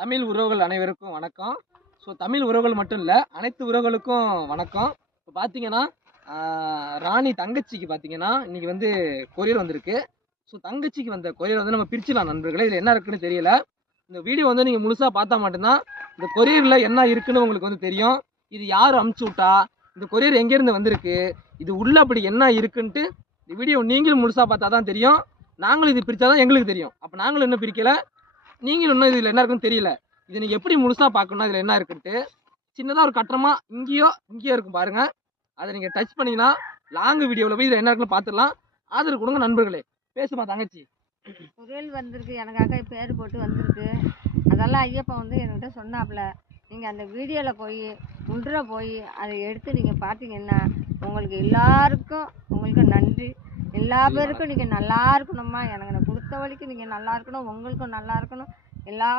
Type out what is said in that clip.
தமிழ் உறவுகள் அனைவருக்கும் வணக்கம். ஸோ தமிழ் உறவுகள் மட்டும் இல்லை அனைத்து உறவுகளுக்கும் வணக்கம். இப்போ பார்த்தீங்கன்னா ராணி தங்கச்சிக்கு பார்த்தீங்கன்னா இன்னைக்கு வந்து கொரியர் வந்திருக்கு. ஸோ தங்கச்சிக்கு வந்த கொரியர் வந்து நம்ம பிரிச்சிடலாம் நண்பர்களே. இதில் என்ன இருக்குன்னு தெரியல. இந்த வீடியோ வந்து நீங்கள் முழுசாக பார்த்தா மட்டும்தான் இந்த கொரியரில் என்ன இருக்குன்னு உங்களுக்கு வந்து தெரியும். இது யார் அமுச்சு விட்டா? இந்த கொரியர் எங்கேருந்து வந்திருக்கு? இது உள்ளே அப்படி என்ன இருக்குன்ட்டு இந்த வீடியோ நீங்களும் முழுசாக பார்த்தா தான் தெரியும். நாங்களும் இது பிரித்தா தான் எங்களுக்கு தெரியும். அப்போ நாங்களும் இன்னும் பிரிக்கலை? நீங்களும் இன்னும் இதில் என்ன இருக்குன்னு தெரியல. இதை நீங்கள் எப்படி முழுசாக பார்க்கணும் இதில் என்ன இருக்குன்ட்டு சின்னதாக ஒரு கட்டமாக இங்கேயோ இங்கேயோ இருக்கும் பாருங்கள் அதை நீங்கள் டச் பண்ணிங்கன்னா லாங் வீடியோவில் போய் இதில் என்ன இருக்குன்னு பார்த்துடலாம். ஆதரவு கொடுங்க நண்பர்களே. பேசுமா தங்கச்சி. குரியல் வந்திருக்கு எனக்காக பேர் போட்டு வந்திருக்கு. அதெல்லாம் ஐயப்பா வந்து என்கிட்ட சொன்னாப்புல. நீங்கள் அந்த வீடியோவில் போய் உள்ள போய் அதை எடுத்து நீங்கள் பார்த்தீங்கன்னா உங்களுக்கு எல்லாருக்கும் உங்களுக்கு நன்றி. எல்லா பேருக்கும் நீங்கள் நல்லா இருக்கணும்மா. எனக்கு கொடுத்த வழிக்கு நீங்கள் நல்லா இருக்கணும் உங்களுக்கும் நல்லா இருக்கணும். எல்லா